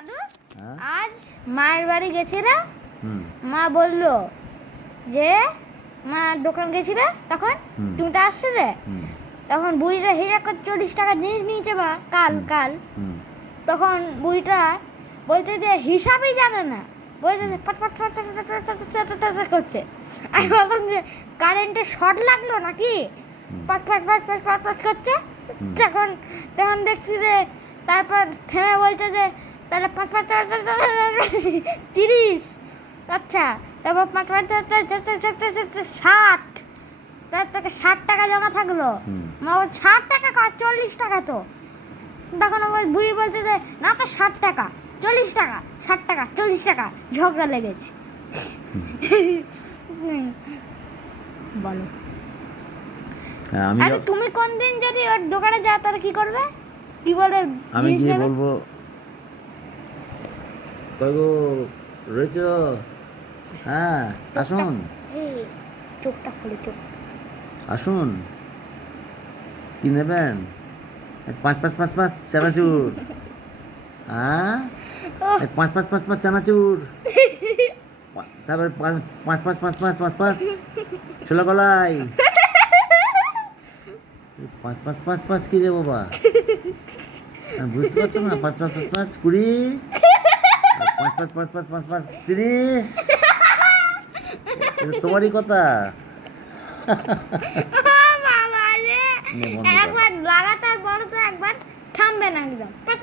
দাদু আজ মায়ের বাড়ি গেছিলাম। মা বলল যে মা দোকান গেছিলে তখন তুমি তো আসছিলে, তখন বুড়িটা হিসা করে 40 টাকা জিনিস নিয়েছে মা কাল কাল। তখন বুড়িটা বলতে যে হিসাবই জানে না, বলতে যে পট পট পট পট করছে। আমি বললাম যে কারেন্টের শর্ট লাগলো নাকি, পট পট পট পট পট পট করছে। তখন তখন দেখছি যে তারপর থেমে বলছে যে তাহলে 30, আচ্ছা তারপর 60, তার থেকে 60 টাকা জমা থাকলো। মা বল 60 টাকা 40 টাকা তো। তখন ওই বুড়ি বলছে যে না তো 60 টাকা 40 টাকা 60 টাকা 40 টাকা, ঝগড়া লেগেছে। বলো আরে তুমি কোন দিন যদি ওর দোকানে যাও তাহলে কি করবে? কি বলে আমি গিয়ে বলবো কই গো রয়েছো? হ্যাঁ আসুন, চোখটা খুলে চোখ আসুন, কি নেবেন? 5 চানাচুর। হ্যাঁ 5 চানাচুর, তারপরে 5 ছোলা কলাই। 5 কি রে বাবা, বুঝতে পারছো না? 5 20, 5 30, তোমারই কথা। একবার লাগাতার বলো তো, একবার থামবে না একদম। 5